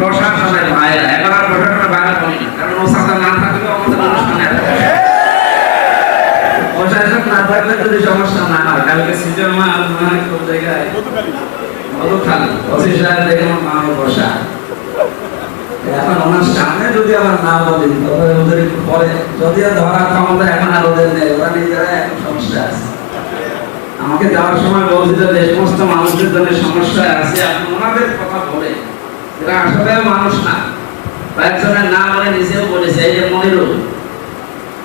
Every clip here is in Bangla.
প্রশাসনের ভাইরা, এখন আর প্রশাসনের ভাইরা বলি না, কারণ ওসাদা না থাকলে আমাদের অনুষ্ঠানে প্রশাসন না থাকলে যদি সমস্যা না হয়। কালকে সিজন কোন জায়গায় মধুখালী ওসি সাহেব দেখে আমার মা বসা, এখন ওনার সামনে যদি আমার না বলি তবে ওদের একটু পরে যদিও ধরার ক্ষমতা এখন আর ওদের নেই, ওরা নিজেরা এখন সমস্যা আছে। আমাকে যাওয়ার সময় বলছিল যে সমস্ত মানুষদের জন্য সমস্যায় আছে, আপনি ওনাদের কথা বলে, এরা আসলে মানুষ না। কয়েকজনের নাম বলে নিজেও বলেছে, এই যে মনিরুল,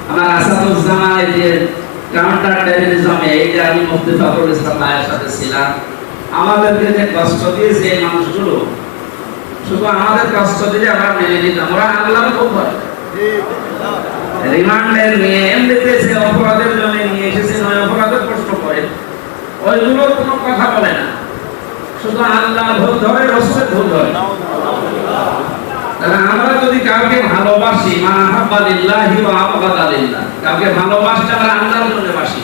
আমার আসাদুজ্জামান, এই যে কাউন্টার টেররিজমে এই যে আমি মুফতি ফখরুল ইসলাম ভাইয়ের সাথে ছিলাম, আমাদেরকে যে কষ্ট দিয়েছে এই মানুষগুলো, শুধু আমাদের কষ্ট দিলে আমরা মেনে নিতাম, ওরা আল্লাহর খুব ভয়। রিমান্ডের নিয়ে এমনিতে যে অপরাধের জন্য নিয়ে এসেছেন ওই অপরাধের প্রশ্ন করে, ওইগুলোর কোনো কথা বলে না, শুধু আল্লাহ ভুল ধরে, রসুলের ভুল ধরে। তাহলে আমরা যদি কাউকে ভালোবাসি, মান আহাব্বা লিল্লাহি ওয়া আবগাদা লিল্লাহ, কাউকে ভালোবাসলে আমরা আল্লাহর জন্য বাসি,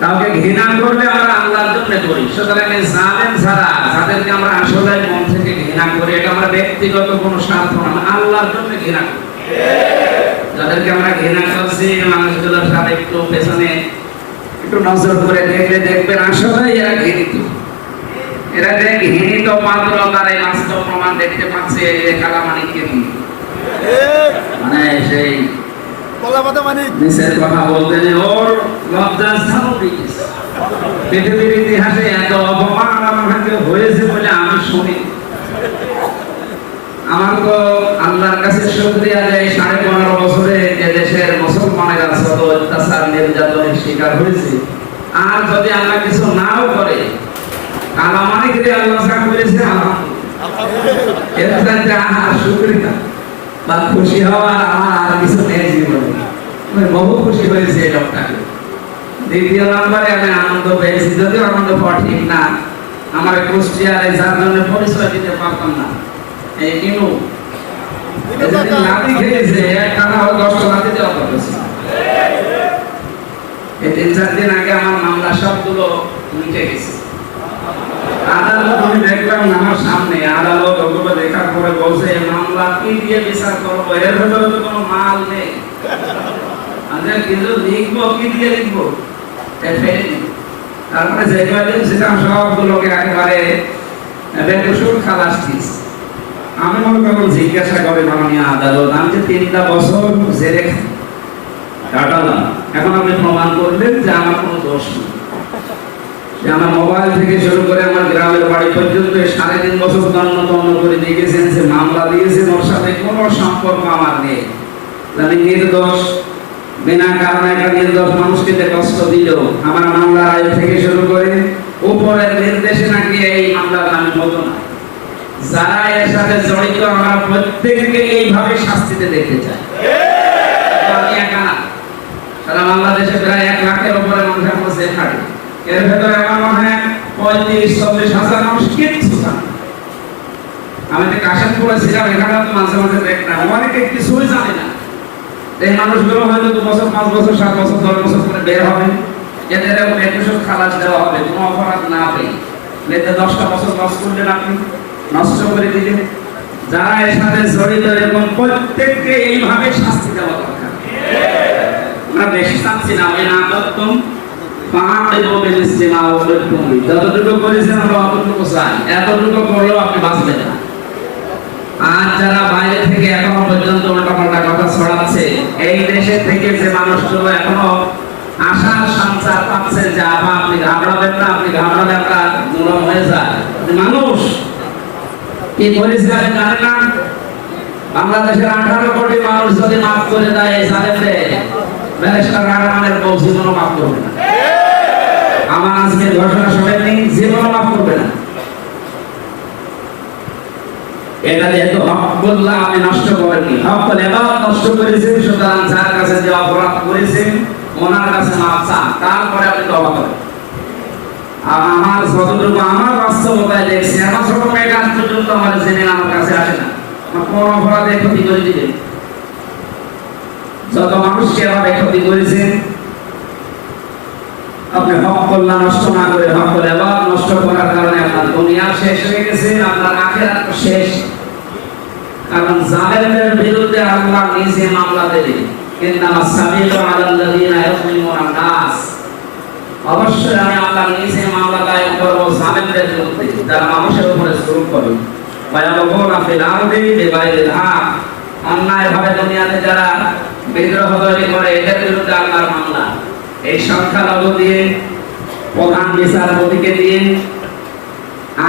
কাউকে ঘৃণা করলে আমরা আল্লাহর জন্য করি। সুতরাং এই জালেম ছাড়া যাদেরকে আমরা আসলে মন থেকে ঘৃণা করি, এটা আমরা ব্যক্তিগত কোনো স্বার্থ না, আল্লাহর জন্য ঘৃণা করি। যাদেরকে আমরা ঘৃণা করছি মানুষগুলোর সাথে একটু পেছনে একটু নজর করে দেখলে দেখবেন আসলে এরা ঘৃণিত, এরা যে ঘৃণিত মাত্র তার এই বাস্তব প্রমাণ দেখতে পাচ্ছে কালামানিককে নিয়ে। মানে সেই নিচের কথা বলতে যে ওর লজ্জা স্থানও দিয়েছে। পৃথিবীর ইতিহাসে এত অপমান আমাকে হয়েছে বলে আমি শুনি। আমার তো আল্লাহর কাছে শুকরিয়া যে 15.5 বছরে যে দেশের মুসলমানেরা শত অত্যাচার নির্যাতনের শিকার হয়েছে, আর যদি আল্লাহ কিছু নাও করে, কালামানিককে আল্লাহ সাথ করেছে, আলহামদুলিল্লাহ, এর সাথে আর শুকরিয়া বা খুশি হওয়ার আমার আর কিছু নেই জীবনে। আমি বহু খুশি হয়েছি এই লোকটাকে। দ্বিতীয় নম্বরে আমি আনন্দ পেয়েছি, যদিও আনন্দ পাওয়া ঠিক না, আমার কুষ্টিয়ার যার জন্য পরিচয় দিতে পারতাম না, এই কিনু লাঠি খেয়েছে, একটানা 10টা লাঠি দেওয়া পড়েছে। এই 3-4 দিন আগে আমার মামলা সবগুলো মিটে গেছে। আদালত আমি দেখলাম আমার সামনে, আদালত ওগুলো দেখার পরে বলছে মামলা কি দিয়ে বিচার করবো, এর ভেতরে তো কোনো মাল নেই, আমরা কিন্তু লিখবো কি দিয়ে লিখবো। তারপরে যে কয়দিন সেটা সবগুলোকে একেবারে বেকসুর খালাস দিয়েছে। আমি মনে করবো জিজ্ঞাসা করে মাননীয় আদালত, আমি যে 3টা বছর জেলে কাটালাম, এখন আপনি প্রমাণ করলেন যে আমার কোনো দোষ নেই। আমার মোবাইল থেকে শুরু করে আমার গ্রামের বাড়ি পর্যন্ত 3.5 বছর তন্ন করে দেখেছেন যে মামলা দিয়েছেন, ওর সাথে কোনো সম্পর্ক আমার নেই, আমি নির্দোষ, বিনা কারণে একটা নির্দোষ মানুষকে কষ্ট দিল। আমার মামলার আয় থেকে শুরু করে উপরের নির্দেশে নাকি এই মামলার নামে হতো না। যারা এর সাথে জড়িত আমরা প্রত্যেককে এইভাবে শাস্তিতে দেখতে চাই। আমি একা না, সারা বাংলাদেশে প্রায় 1 লাখের উপরে মানুষের মধ্যে থাকে, এর ভেতরে আমার মনে হয় 35-40 হাজার মানুষ কিচ্ছু জানে। আমি তো কাশিমপুরে ছিলাম, এখানে তো মাঝে মাঝে দেখলাম অনেকে কিছুই জানে না। এই মানুষগুলো হয়তো 2 বছর, 5 বছর, 7 বছর, 10 বছর করে বের হবে, এদের বেকসুর খালাস দেওয়া হবে কোনো অপরাধ না পেয়ে। এতে 10টা বছর লস করলেন, আপনি নষ্ট করে দিলেন। যারা এর সাথে জড়িত এরকম প্রত্যেককে এইভাবে শাস্তি দেওয়া দরকার। আমরা বেশি চাচ্ছি না, ওই না করতাম যতটুকু করেছেন আমরা অতটুকু চাই, এতটুকু করলেও আপনি বাঁচবেন না। আর যারা বাইরে থেকে এখনো পর্যন্ত উল্টাপাল্টা কথা ছড়াচ্ছে, এই দেশে থেকে যে মানুষগুলো এখনো আশার সঞ্চার পাচ্ছে যে আপনি ঘাবড়াবেন না, আপনি ঘাবড়ালে আমরা নরম হয়ে যায়। মানুষ কি করেছে আপনি জানেন না? বাংলাদেশের 18 কোটি মানুষ যদি মাফ করে দেয় এই জালেমদের, ব্যারিস্টার রহমানের বউ জীবনও মাফ করবে না। আমার আজকের ঘটনা শোনেননি, জীবনও মাফ করবে না। এটা যেহেতু হকগুল্লাহ আপনি নষ্ট করেননি, হকগুল এবাদত নষ্ট করেছেন, সুতরাং যার কাছে যে অপরাধ করেছেন ওনার কাছে মাফ চান, তারপরে আপনি তওবা করেন। আর আমার যতটুকু আমার বাস্তবতায় দেখছি, আমার ছোট মেয়েটা পর্যন্ত আমার জেনে আমার কাছে আসে না, আমার কোন অপরাধে ক্ষতি করে দিলেন। যত মানুষকে এভাবে ক্ষতি করেছেন, আপনি হক কল্যাণ নষ্ট না করে হক এবাদত নষ্ট করার কারণে আপনার দুনিয়া শেষ হয়ে গেছে, আপনার আখিরাত শেষ। কারণ জালেমদের বিরুদ্ধে আল্লাহ নিজে মামলা দেবে। ইন্নামাস সাবিলু আলাল্লাযিনা ইয়াযলিমুনা নাস, অবশ্যই আমি আল্লাহ নিজে মামলা দায়ের করব জালেমদের বিরুদ্ধে যারা মানুষের উপরে জুলুম করে। ওয়ায়াবগুনা ফিল আরদি বিগাইরিল হক, অন্যায়ভাবে দুনিয়াতে যারা বিদ্রোহ তৈরি করে এদের বিরুদ্ধে আল্লাহর মামলা। এই সংখ্যালঘু দিয়ে, প্রধান বিচারপতিকে দিয়ে,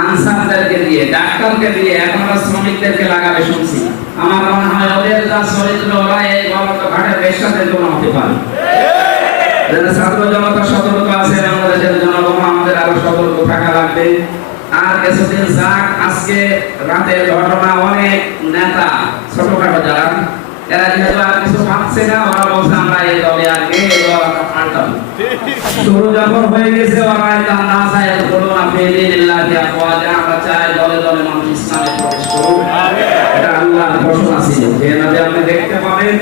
আনসারদেরকে দিয়ে, ডাক্তারকে দিয়ে, এখনো শ্রমিকদেরকে লাগাবে শুনছি। আমার মনে হয় ওদের যা চরিত্র, ওরা এই গলত ঘাটের পেশাদের জন্য হতে পারে। যারা ছাত্র জনতা সতর্ক আছে, বাংলাদেশের জনগণ আমাদের আরো সতর্ক থাকা লাগবে। আর কিছুদিন যাক, আজকে রাতের ঘটনা, অনেক নেতা ছোটখাটো যারা, এরা যেহেতু আর কিছু ভাবছে না, ওরা বলছে আমরা এই দলে আর এই দল আমরা পাল্টাবো। শুরু যখন হয়ে গেছে, ওরা একদম না চায় বলুন আপনি লিল্লাহি আফওয়াজা, আমরা চাই দলে দলে মানুষ ইসলামে প্রবেশ করুক। এটা আল্লাহর ঘোষণা ছিল। যে নবী আপনি দেখতে পাবেন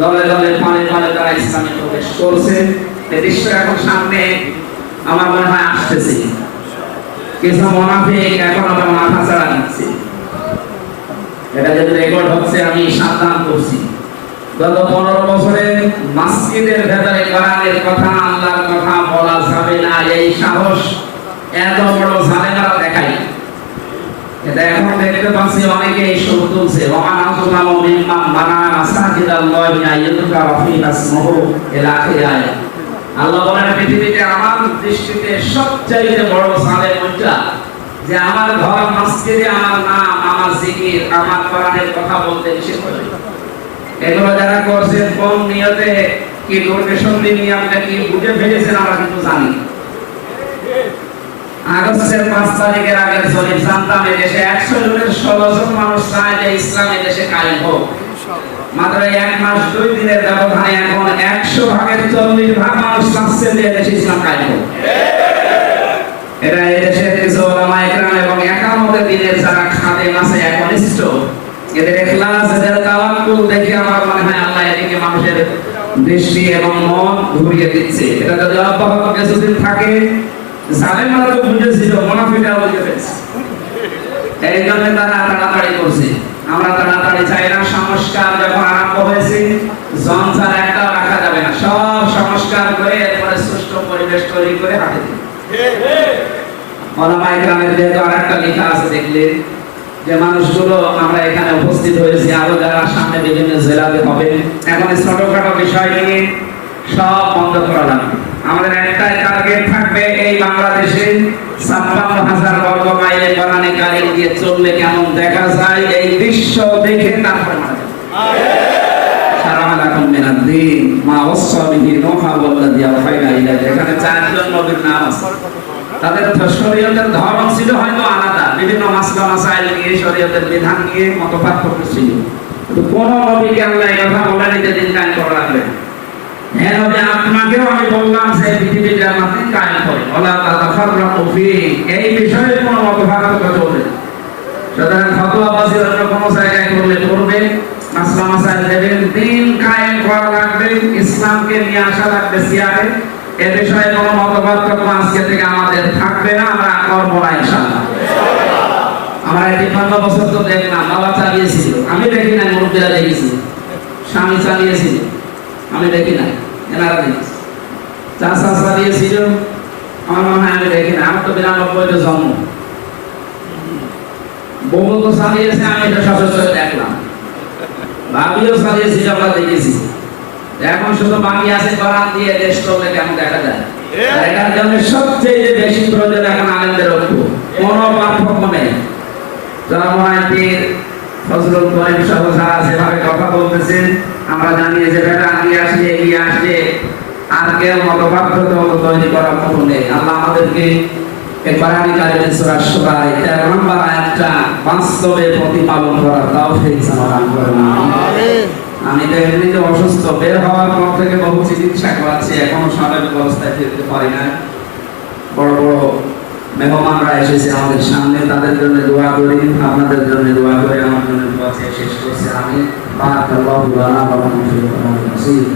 দলে দলে পালে পালে তারা ইসলামে প্রবেশ করছে। এই দৃশ্য এখন সামনে আমার মনে হয় আসতেছে। কিছু মুনাফিক এখন আবার মাথা চাড়া দিচ্ছে। এটা যদি রেকর্ড হচ্ছে, আমি সাবধান করছি। গত 15 বছরে মসজিদের ভেতরে কোরআনের কথা, আল্লাহর কথা বলা যাবে না, এই সাহস এত বড় জালেমারা দেখায়। এটা এখন দেখতে পাচ্ছি অনেকে এই সুর তুলছে। ওমান আযলামু মিম্মান মানা মাসাজিদাল্লাহি আইয়ুযকারা ফীহা ইসমুহু ইলা আখির আয়াত। আল্লাহ বলেন পৃথিবীতে আমার দৃষ্টিতে সবচেয়ে বড় জালেম ওইটা, যে আমার ঘর মসজিদে আমার নাম, আমার জিকির, আমার কোরআনের কথা বলতে নিষেধ করে। এগুলো যারা করছেন কোন নিয়তে, কি দুর্গেশন্দি নিয়ে আপনি কি বুঝে ফেলেছেন আমরা কিন্তু জানি। আগস্টের 5 তারিখের আগের জরিপ জানতাম এই দেশে 100 জনের 16 জন মানুষ চায় যে ইসলাম এই দেশে কায়েম হোক। মাত্র 1 মাস 2 দিনের ব্যবধানে এখন 100 ভাগের 40 ভাগ মানুষ চাচ্ছে যে দেশে ইসলাম কায়েম হোক। এটা এই দেশের কিছু ওলামা ইকরাম এবং একামতের দিনের যারা খাদেম আছে, একনিষ্ঠ, এদের ইখলাস, এদের তাওয়াক্কুল দেখে আমার মনে হয় আল্লাহ এদিকে মানুষের দৃষ্টি এবং মন ঘুরিয়ে দিচ্ছে। এটা যদি অব্যাহত কিছুদিন থাকে, জালেমরা তো বুঝেছিল, মুনাফিকরা বুঝে ফেলছে। এই জন্য তারা তাড়াতাড়ি করছে। আমরা তাড়াতাড়ি চাই না। সংস্কার যখন আরম্ভ হয়েছে, জঞ্জাল একটাও রাখা যাবে না। সব সংস্কার করে এরপরে সুষ্ঠু পরিবেশ তৈরি করে হাতে দিই। ওলামা ইকরামের যেহেতু আরেকটা লেখা আছে, দেখলে যে মানুষগুলো আমরা এখানে উপস্থিত হয়েছি, আরো যারা সামনে বিভিন্ন জেলাতে হবে, এখন ছোটখাটো বিষয় নিয়ে সব বন্ধ করা লাগবে। আমাদের একটাই টার্গেট থাকবে, এই বাংলাদেশে 56,000 বর্গ মাইলে কোরআনে কারিম দিয়ে চললে কেমন দেখা যায়, এই দৃশ্য দেখে তারপর মারা যাবে। শারাআলাকুম মিনাদ-দীন মা ওয়াসা বিহি নূহা ওয়াল্লাযী আওহাইনা ইলাইহি। এখানে 4 জন নবীর নাম আছে। তাদের শরীয়তের ধর্ম ছিল হয়তো আলাদা, বিভিন্ন মাসলা মাসাইল নিয়ে, শরীয়তের বিধান নিয়ে মতপার্থক্য ছিল, কিন্তু কোন নবীকে আল্লাহ এই কথা বলেন যে দিন কায়েম করা লাগবে। হ্যাঁ নবী, আপনাকেও আমি বললাম যে পৃথিবীর জান্নাতে কায়েম করে, ওয়ালা তাতাফাররাকু ফীহি, এই বিষয়ে কোনো মতপার্থক্য চলবে না। সুতরাং ফতোয়াবাজির অন্য কোনো জায়গায় করলে করবে, মাসলা মাসাইল দেবেন, দিন কায়েম করা লাগবে, ইসলামকে নিয়ে আসা লাগবে সিয়ারে। এ বিষয়ে কোনো মতপার্থক্য আজকে থেকে আমাদের থাকবে না, আমরা করব না ইনশাআল্লাহ। আমরা 53 বছর তো দেখলাম, বাবা চালিয়েছিল, আমি দেখি না, মুরব্বীরা দেখেছি, স্বামী চালিয়েছিল, আমি দেখি না, এনারা দেখেছি, চাচা চালিয়েছিল, আমার মনে হয় আমি দেখি না। আমার তো 92-তে জন্ম, বউ তো চালিয়েছে, আমি এটা সচরাচর দেখলাম, ভাবিও চালিয়েছিল, আমরা দেখেছি। এখন শুধু বাকি আছে কোরআন দিয়ে দেশ চললে কেমন দেখা যায়। আর এটার জন্য সবচেয়ে বেশি প্রয়োজন এখন আলেমদের ঐক্য, কোনো পার্থক্য নেই। জনমহাপীর ফজলুল করিম সহ যারা যেভাবে কথা বলতেছেন, আমরা জানি যে এটা আগে আসলে এগিয়ে আসলে আর কেউ মত পার্থক্য তৈরি করার মতো নেই। আল্লাহ আমাদেরকে এই কোরআন কারিমের সূরা শুরা 13 নম্বর আয়াতটা বাস্তবে প্রতিপালন করার তৌফিক দান করুন। আমিন। আমি তো এমনিতে অসুস্থ, বের হওয়ার পর থেকে বহু চিকিৎসা করাচ্ছি, এখনো স্বাভাবিক অবস্থায় ফিরতে পারি না। বড় বড় মেহমানরা এসেছে আমাদের সামনে, তাদের জন্য দোয়া করি, আপনাদের জন্য দোয়া করি, আমার জন্য দোয়া চেয়ে শেষ করছি। আমি বারাকাল্লাহু লানা ওয়া লাকুম ফিল কোরআনিল কারীম।